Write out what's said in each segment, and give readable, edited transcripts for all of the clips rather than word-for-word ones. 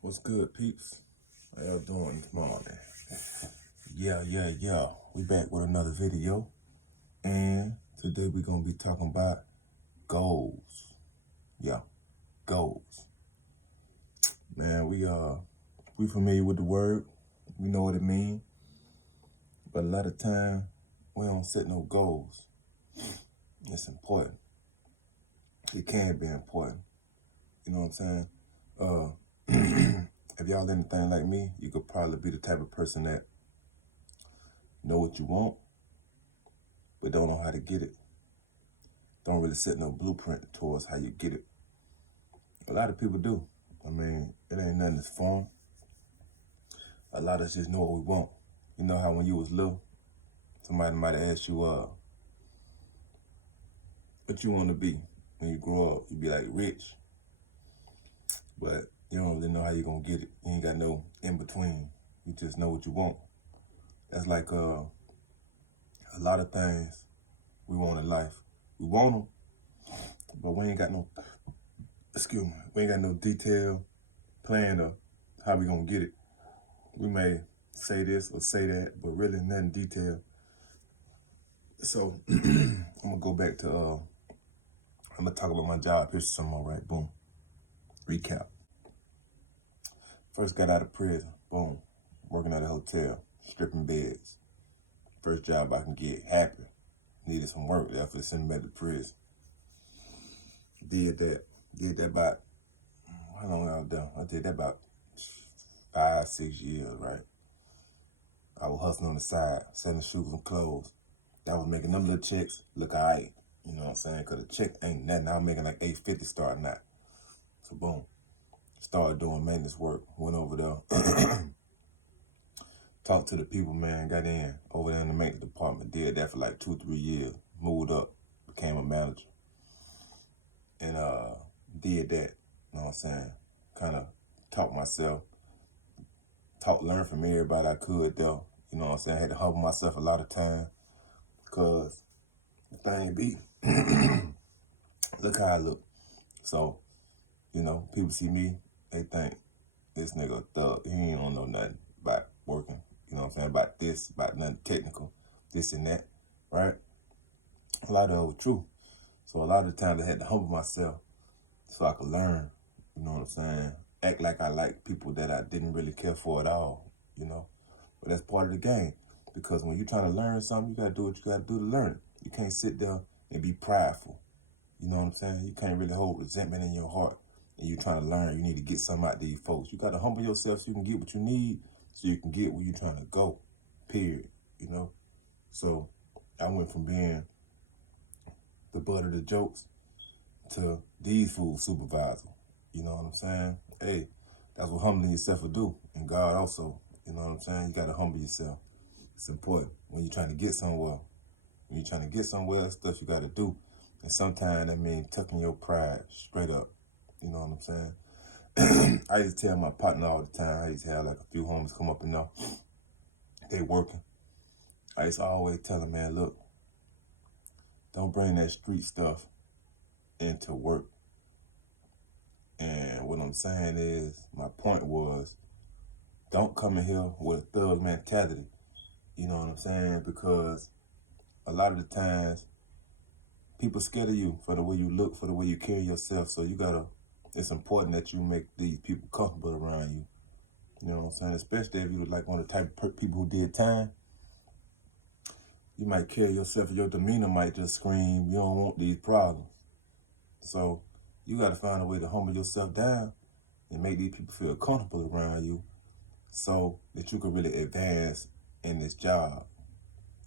What's good, peeps? How y'all doing this morning? Yeah. We back with another video, and today we gonna be talking about goals. Yeah, goals. Man, we familiar with the word. We know what it means, but a lot of time we don't set no goals. It's important. It can be important. You know what I'm saying? If y'all anything like me, you could probably be the type of person that know what you want, but don't know how to get it. Don't really set no blueprint towards how you get it. A lot of people do. I mean, it ain't nothing that's formed. A lot of us just know what we want. You know how when you was little, somebody might have asked you, what you want to be when you grow up. You be like rich, but you don't really know how you gonna get it. You ain't got no in between. You just know what you want. That's like a lot of things we want in life. We want them, but we ain't got no. Excuse me. We ain't got no detail plan of how we gonna get it. We may say this or say that, but really nothing detailed. So I'm gonna go back to I'm gonna talk about my job. Here's some more, right? Boom. Recap. First got out of prison. Boom. Working at a hotel, stripping beds. First job I can get. Happy. Needed some work. Therefore, send me back to prison. Did that. Did that about how long I was done? I did that about 5-6 years, right? I was hustling on the side, selling shoes and clothes. I was making them little checks look alright. You know what I'm saying? Cause the check ain't nothing. I was making like $850 starting out. So boom. Started doing maintenance work. Went over there. Talked to the people, man. Got in. Over there in the maintenance department. Did that for like 2-3 years. Moved up. Became a manager. And did that. You know what I'm saying? Kind of taught myself. Learned from everybody I could though. You know what I'm saying? I had to humble myself a lot of time. Cause the thing be, look how I look. So, you know, people see me, they think this nigga a thug. He don't know nothing about working. You know what I'm saying? About this, about nothing technical, this and that, right? A lot of it was true. So a lot of the times I had to humble myself so I could learn. You know what I'm saying? Act like I like people that I didn't really care for at all, you know? But that's part of the game. Because when you're trying to learn something, you gotta do what you gotta do to learn it. You can't sit there and be prideful. You know what I'm saying? You can't really hold resentment in your heart and you're trying to learn. You need to get something out of these folks. You got to humble yourself so you can get what you need, so you can get where you're trying to go, period, you know? So I went from being the butt of the jokes to these fools supervisor. You know what I'm saying? Hey, that's what humbling yourself will do. And God also, you know what I'm saying? You got to humble yourself. It's important when you're trying to get somewhere. When you're trying to get somewhere, stuff you got to do. And sometimes that means tucking your pride straight up. You know what I'm saying? I used to tell my partner all the time. I used to have like a few homies come up and know they working. I used to always tell them, man, look, don't bring that street stuff into work. And what I'm saying is, my point was, don't come in here with a thug mentality. You know what I'm saying? Because a lot of the times, people scared of you for the way you look, for the way you carry yourself. So it's important that you make these people comfortable around you. You know what I'm saying? Especially if you like one of the type of people who did time. You might carry yourself, your demeanor might just scream, you don't want these problems. So you got to find a way to humble yourself down and make these people feel comfortable around you so that you can really advance in this job.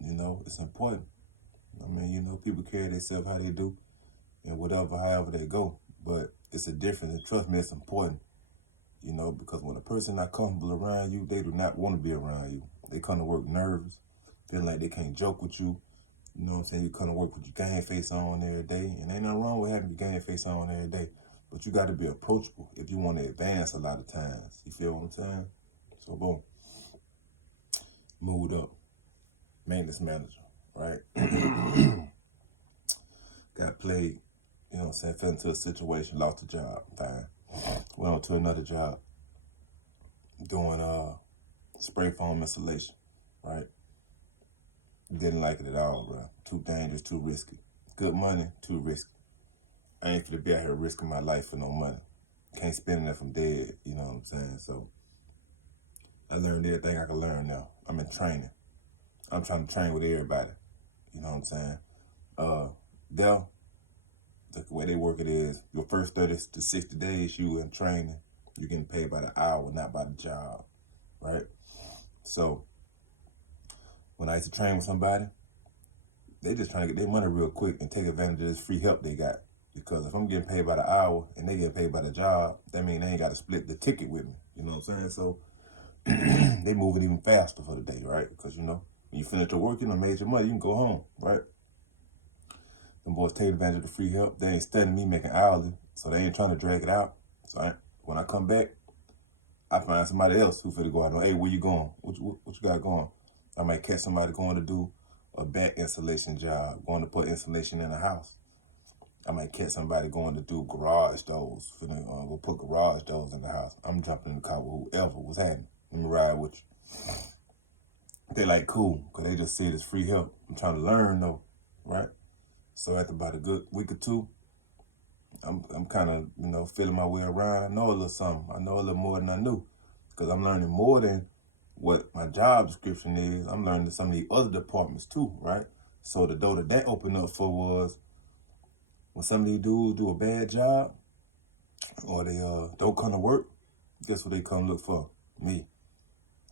You know, it's important. I mean, you know, people carry themselves how they do and however they go. But it's a difference, and trust me, it's important. You know, because when a person not comfortable around you, they do not want to be around you. They come to work nervous, feeling like they can't joke with you. You know what I'm saying? You come to work with your game face on every day. And ain't nothing wrong with having your game face on every day. But you got to be approachable if you want to advance a lot of times. You feel what I'm saying? So, boom. Moved up. Maintenance manager, right? Got played, you know what I'm saying? Fell into a situation, lost a job. Fine. Went on to another job. doing spray foam insulation, right? Didn't like it at all, bro. Too dangerous, too risky. Good money, too risky. I ain't finna be out here risking my life for no money. Can't spend it if I'm dead, you know what I'm saying? So I learned everything I can learn now. I'm in training. I'm trying to train with everybody. You know what I'm saying? Dell, the way they work it is, your first 30 to 60 days you in training, you're getting paid by the hour, not by the job, right? So when I used to train with somebody, they just trying to get their money real quick and take advantage of this free help they got. Because if I'm getting paid by the hour and they getting paid by the job, that means they ain't got to split the ticket with me. You know what I'm saying? So they moving even faster for the day, right? Because, you know, when you finish your work, you done made your money, you can go home, right? Them boys take advantage of the free help. They ain't studying me making hourly, so they ain't trying to drag it out. So when I come back, I find somebody else who finna go out. Hey, where you going? What you got going? I might catch somebody going to do a back insulation job, going to put insulation in a house. I might catch somebody going to do garage doors, finna go put garage doors in the house. I'm jumping in the car with whoever was happening. Let me ride with you. They like, cool, because they just see it as free help. I'm trying to learn, though, right? So after about a good week or two, I'm kind of, you know, feeling my way around. I know a little something. I know a little more than I knew, because I'm learning more than what my job description is. I'm learning some of the other departments too, right? So the door that opened up for was when some of these dudes do a bad job or they don't come to work, guess what they come look for? Me.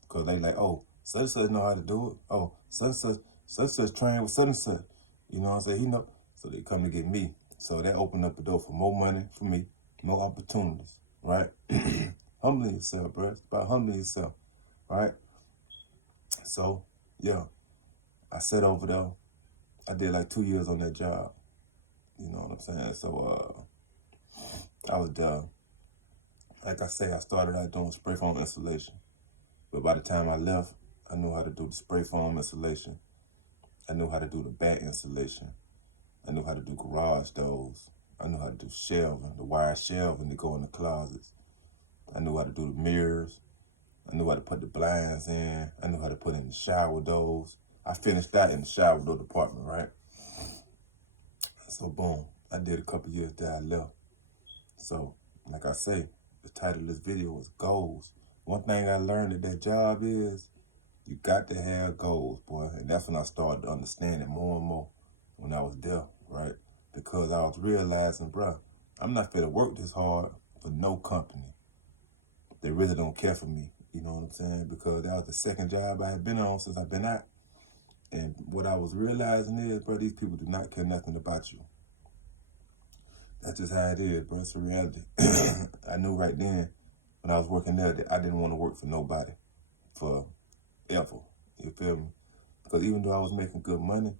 Because they like, oh, such and such know how to do it. Oh, such and such trained with such and such. You know what I'm saying? He know. So they come to get me. So that opened up the door for more money for me, more opportunities, right? Humbling yourself, bro. It's about humbling yourself, right? So, yeah, I sat over there. I did like 2 years on that job. You know what I'm saying? So, I was there. Like I say, I started out doing spray foam insulation. But by the time I left, I knew how to do the spray foam insulation. I knew how to do the back insulation. I knew how to do garage doors. I knew how to do shelving, the wire shelving to go in the closets. I knew how to do the mirrors. I knew how to put the blinds in. I knew how to put in the shower doors. I finished that in the shower door department, right? So boom, I did a couple years there, I left. So, like I say, the title of this video is Goals. One thing I learned at that job is you got to have goals, boy. And that's when I started to understand it more and more when I was there, right? Because I was realizing, bruh, I'm not fit to work this hard for no company. They really don't care for me, you know what I'm saying? Because that was the second job I had been on since I've been out. And what I was realizing is, bro, these people do not care nothing about you. That's just how it is, bro. It's a reality. I knew right then when I was working there that I didn't want to work for nobody for ever. You feel me? Because even though I was making good money,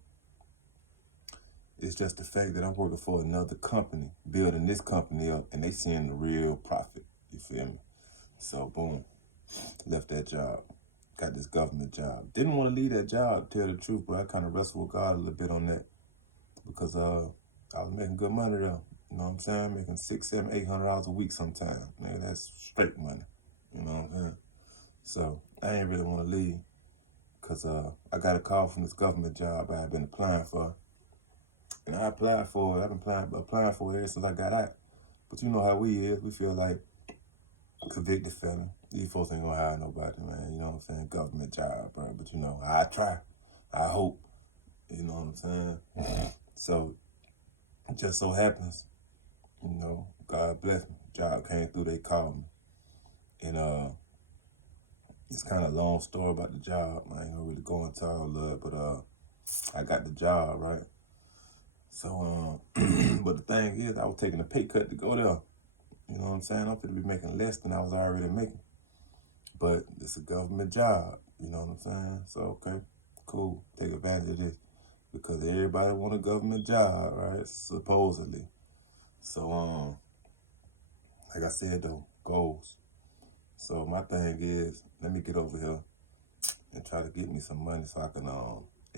it's just the fact that I'm working for another company, building this company up, and they seeing the real profit. You feel me? So, boom, left that job. Got this government job. Didn't want to leave that job, to tell the truth, but I kind of wrestled with God a little bit on that because I was making good money there. You know what I'm saying? Making $600, $700, $800 a week sometimes. Man, that's straight money. You know what I'm saying? So I ain't really want to leave because I got a call from this government job I had been applying for. And I applied for it. I've been applying for it ever since I got out. But you know how we is. We feel like convicted felon. These folks ain't gonna hire nobody, man. You know what I'm saying? Government job, bro. But you know, I try. I hope. You know what I'm saying? So it just so happens, you know, God bless me. Job came through, they called me. And it's kind of a long story about the job. I ain't gonna really go into all of it, but I got the job, right? So, but the thing is, I was taking a pay cut to go there. You know what I'm saying? I'm going to be making less than I was already making. But it's a government job. You know what I'm saying? So, okay, cool. Take advantage of this. Because everybody want a government job, right? Supposedly. So, like I said, though, goals. So my thing is, let me get over here and try to get me some money so I can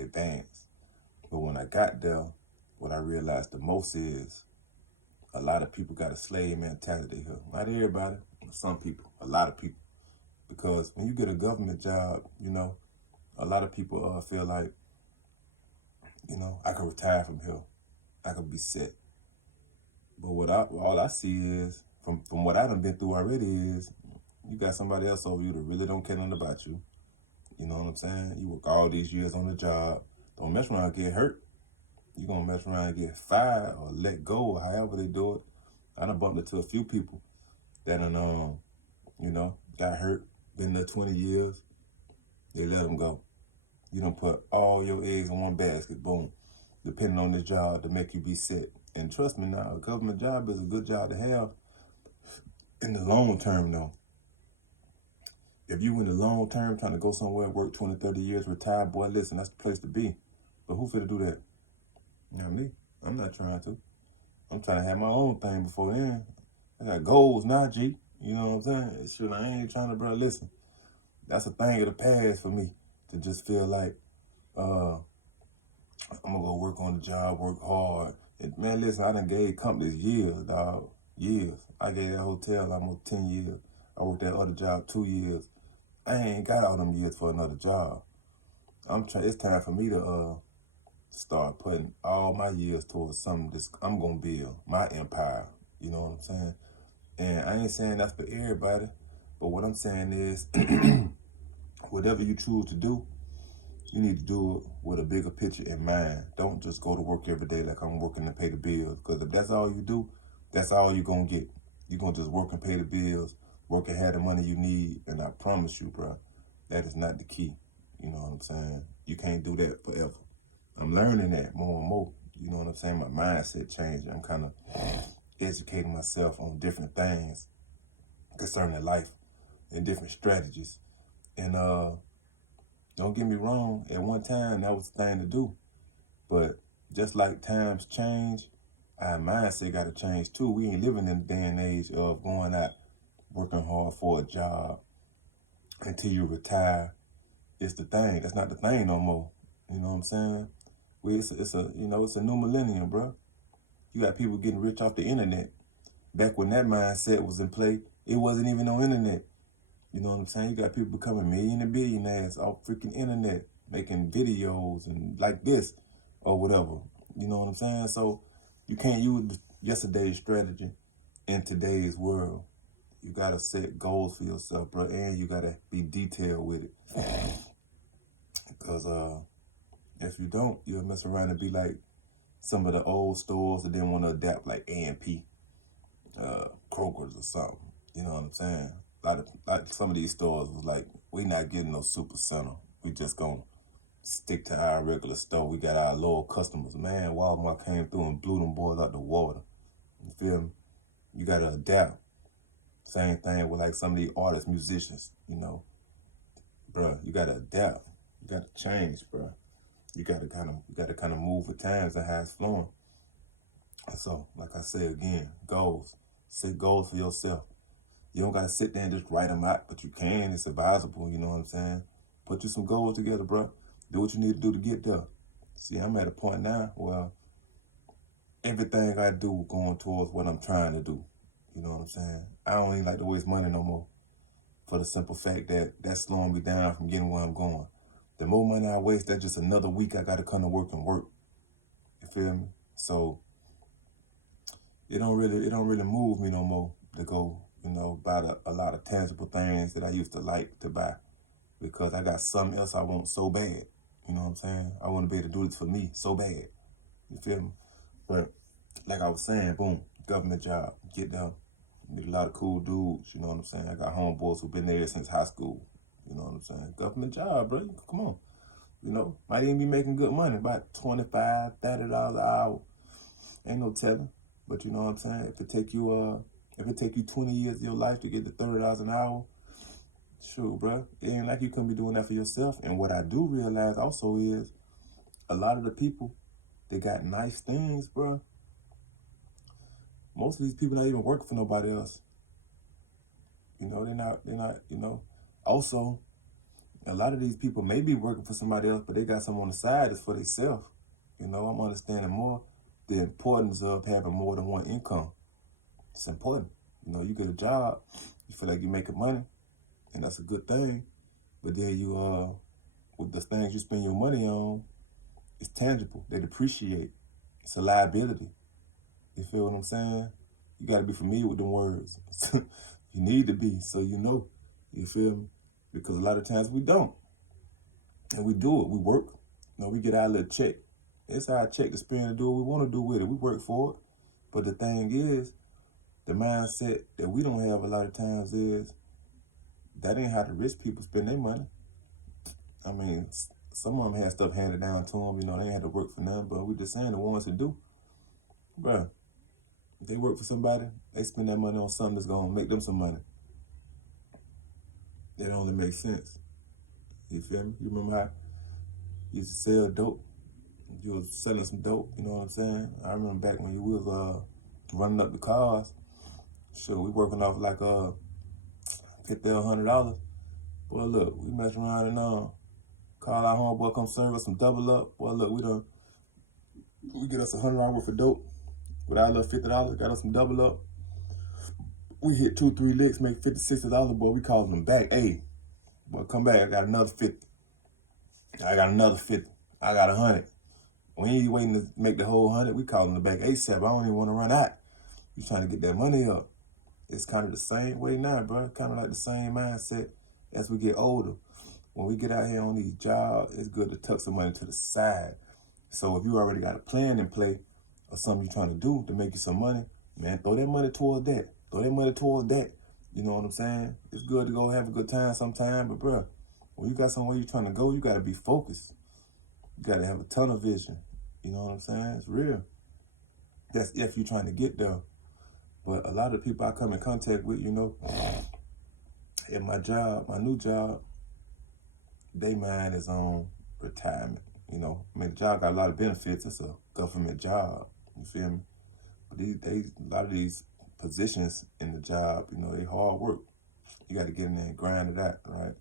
advance. But when I got there, what I realized the most is a lot of people got a slave mentality here. Not everybody, some people, a lot of people. Because when you get a government job, you know, a lot of people feel like, you know, I could retire from here. I could be set. But all I see is, from what I done been through already, is you got somebody else over you that really don't care nothing about you. You know what I'm saying? You work all these years on the job. Don't mess around and get hurt. You gonna mess around and get fired or let go or however they do it. I done bumped into a few people that done, you know, got hurt, been there 20 years. They let them go. You done put all your eggs in one basket, boom, depending on this job to make you be set. And trust me now, a government job is a good job to have in the long term though. If you in the long term trying to go somewhere, work 20, 30 years, retire, boy, listen, that's the place to be. But who finna do that? Not me. I'm not trying to. I'm trying to have my own thing before then. I got goals now, G. You know what I'm saying? Shit, I ain't trying to, bro, listen. That's a thing of the past for me to just feel like I'm gonna go work on the job, work hard. And man, listen, I done gave companies years, dog. Years. I gave that hotel almost 10 years. I worked that other job 2 years. I ain't got all them years for another job. It's time for me to start putting all my years towards something I'm gonna build my empire. You know what I'm saying? And I ain't saying that's for everybody, but what I'm saying is, whatever you choose to do, you need to do it with a bigger picture in mind. Don't just go to work every day like I'm working to pay the bills. Because if that's all you do, that's all you're gonna get. You're gonna just work and pay the bills, work and have the money you need. And I promise you, bro, that is not the key. You know what I'm saying? You can't do that forever. I'm learning that more and more. You know what I'm saying? My mindset changing. I'm kind of educating myself on different things concerning life and different strategies. And don't get me wrong, at one time that was the thing to do. But just like times change, our mindset got to change too. We ain't living in the day and age of going out, working hard for a job until you retire. It's the thing. That's not the thing no more. You know what I'm saying? It's a new millennium, bro. You got people getting rich off the internet. Back when that mindset was in play, it wasn't even no internet. You know what I'm saying? You got people becoming billionaires off freaking internet, making videos and like this or whatever. You know what I'm saying? So you can't use yesterday's strategy in today's world. You gotta set goals for yourself, bro, and you gotta be detailed with it. Because if you don't, you'll mess around and be like some of the old stores that didn't want to adapt, like A&P, Kroger's or something. You know what I'm saying? Like some of these stores was like, we not getting no super center. We just gonna stick to our regular store. We got our loyal customers. Man, Walmart came through and blew them boys out the water. You feel me? You gotta adapt. Same thing with like some of these artists, musicians, you know. Bruh, you gotta adapt. You gotta change, bruh. You gotta kind of move with times and how it's flowing. So, like I said again, goals. Set goals for yourself. You don't gotta sit there and just write them out, but you can. It's advisable, you know what I'm saying? Put you some goals together, bro. Do what you need to do to get there. See, I'm at a point now where everything I do going towards what I'm trying to do. You know what I'm saying? I don't even like to waste money no more, for the simple fact that that's slowing me down from getting where I'm going. The more money I waste, that's just another week I gotta come to work and work. You feel me? So it don't really move me no more to go, you know, buy a lot of tangible things that I used to like to buy, because I got something else I want so bad. You know what I'm saying? I want to be able to do this for me so bad. You feel me? But like I was saying, boom, government job, get them. Meet a lot of cool dudes, you know what I'm saying? I got homeboys who've been there since high school. You know what I'm saying? Government job, bro. Come on. You know, might even be making good money, about $25, $30 an hour. Ain't no telling. But you know what I'm saying? If it take you 20 years of your life to get to $30 an hour, sure, bro. It ain't like you couldn't be doing that for yourself. And what I do realize also is a lot of the people that got nice things, bro, most of these people not even working for nobody else. You know, they're not, you know. Also, a lot of these people may be working for somebody else, but they got something on the side that's for themselves. You know, I'm understanding more the importance of having more than one income. It's important. You know, you get a job, you feel like you're making money, and that's a good thing. But then you with the things you spend your money on, it's tangible. They depreciate. It's a liability. You feel what I'm saying? You got to be familiar with them words. You need to be, so you know. You feel me? Because a lot of times we don't. And we do it. We work. We get our little check. It's our check to spend and do what we want to do with it. We work for it. But the thing is, the mindset that we don't have a lot of times is that ain't how the rich people spend their money. I mean, some of them had stuff handed down to them. They ain't had to work for nothing. But we just saying the ones that do. Bruh, if they work for somebody, they spend that money on something that's going to make them some money. That only makes sense. You feel me? You remember how you used to sell dope? You was selling some dope, you know what I'm saying? I remember back when you was running up the cars. Sure, we working off like $50 or $100. Boy, look, we mess around and call our homeboy, come serve us some double up. Boy, look, we get us $100 worth of dope with our little $50, got us some double up. We hit 2-3 licks, make $50, $60. Boy, we called them back. Hey, boy, come back. I got another 50. I got another 50. I got 100. We ain't waiting to make the whole 100. We calling them back ASAP. I don't even want to run out. You trying to get that money up. It's kind of the same way now, bro. Kind of like the same mindset as we get older. When we get out here on these jobs, it's good to tuck some money to the side. So if you already got a plan in play or something you're trying to do to make you some money, man, throw that money towards that. Throw that money towards that. You know what I'm saying? It's good to go have a good time sometime, but bro, when you got somewhere you're trying to go, you got to be focused. You got to have a ton of vision. You know what I'm saying? It's real. That's if you're trying to get there. But a lot of people I come in contact with, at my job, my new job, they mind is on retirement. The job got a lot of benefits. It's a government job. You feel me? But a lot of these positions in the job, they hard work. You got to get in there and grind it out, right?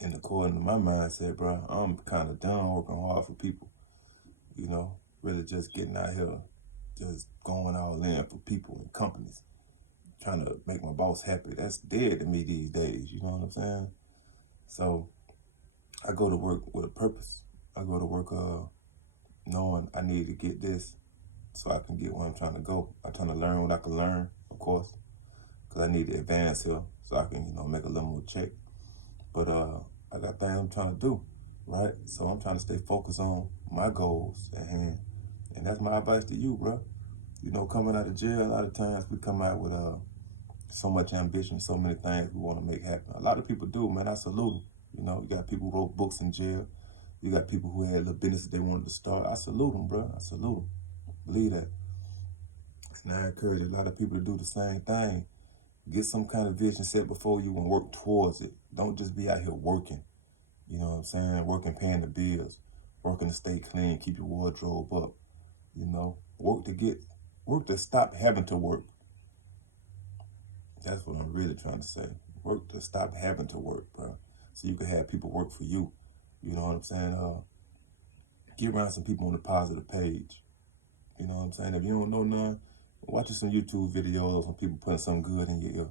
And according to my mindset, bro, I'm kind of done working hard for people. Really just getting out here, just going all in for people and companies, trying to make my boss happy. That's dead to me these days, you know what I'm saying? So I go to work with a purpose. I go to work knowing I need to get this so I can get where I'm trying to go. I'm trying to learn what I can learn, of course, because I need to advance here so I can, make a little more check. But I got things I'm trying to do, right? So I'm trying to stay focused on my goals at hand. And that's my advice to you, bro. Coming out of jail, a lot of times we come out with so much ambition, so many things we want to make happen. A lot of people do, man. I salute them. You got people who wrote books in jail. You got people who had little businesses they wanted to start. I salute them, bro. I salute them. Believe that. And I encourage a lot of people to do the same thing. Get some kind of vision set before you and work towards it. Don't just be out here working. You know what I'm saying? Working, paying the bills. Working to stay clean, keep your wardrobe up. Work to stop having to work. That's what I'm really trying to say. Work to stop having to work, bro. So you can have people work for you. You know what I'm saying? Get around some people on the positive page. You know what I'm saying? If you don't know none, watch some YouTube videos on people putting something good in your ear.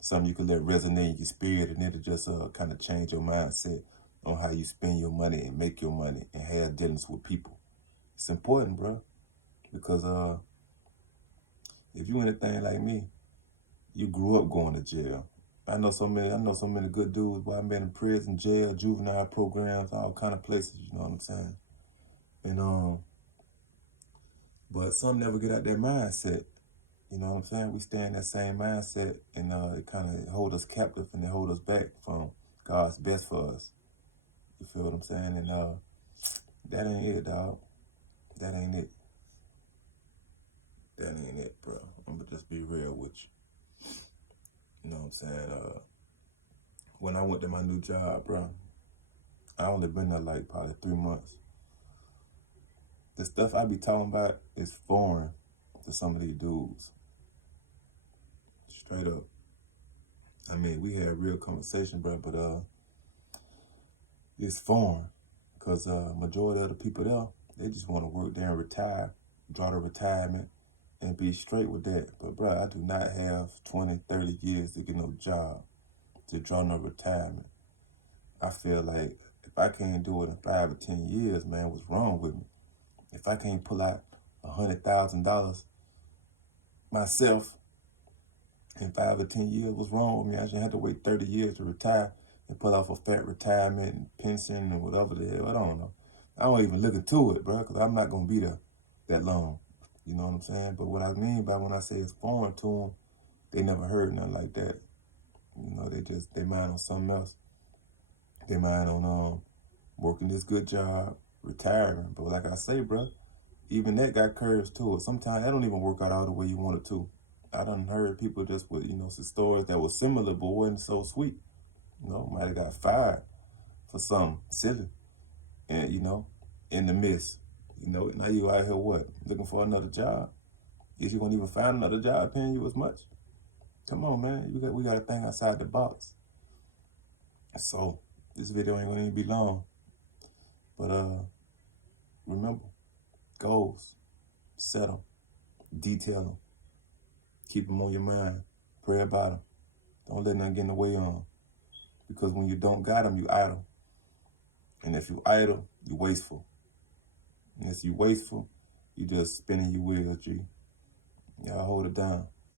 Something you can let resonate in your spirit, and it'll just kind of change your mindset on how you spend your money and make your money and have dealings with people. It's important, bro. Because if you anything like me, you grew up going to jail. I know so many good dudes, but I've been in prison, jail, juvenile programs, all kind of places, you know what I'm saying? And but some never get out their mindset. You know what I'm saying? We stay in that same mindset, and it kind of hold us captive and they hold us back from God's best for us. You feel what I'm saying? And that ain't it, dog. That ain't it. That ain't it, bro. I'm gonna just be real with you. You know what I'm saying? When I went to my new job, bro, I only been there like probably 3 months. The stuff I be talking about is foreign to some of these dudes. Straight up. I mean, we had a real conversation, bro, but it's foreign. Because majority of the people there, they just want to work there and retire, draw the retirement, and be straight with that. But, bro, I do not have 20, 30 years to get no job. to draw no retirement. I feel like if I can't do it in 5 or 10 years, man, what's wrong with me? If I can't pull out $100,000 myself in 5 or 10 years, what's wrong with me? I shouldn't have to wait 30 years to retire and pull off a fat retirement and pension and whatever the hell. I don't know. I don't even look into it, bro, because I'm not going to be there that long. You know what I'm saying? But what I mean by when I say it's foreign to them, they never heard nothing like that. You know, they mind on something else. They mind on working this good job, retiring. But like I say, bro, even that got curves to it. Sometimes that don't even work out all the way you want it to. I done heard people just with, some stories that were similar but wasn't so sweet. Might have got fired for something silly. And, in the midst, now you out here what? Looking for another job? Is you gonna even find another job paying you as much? Come on, man. We got to think outside the box. So this video ain't gonna even be long. But remember, goals, set them, detail them, keep them on your mind, pray about them. Don't let nothing get in the way of them. Because when you don't got them, you idle. And if you idle, you wasteful. And if you wasteful, you just spinning your wheels, G. Y'all hold it down.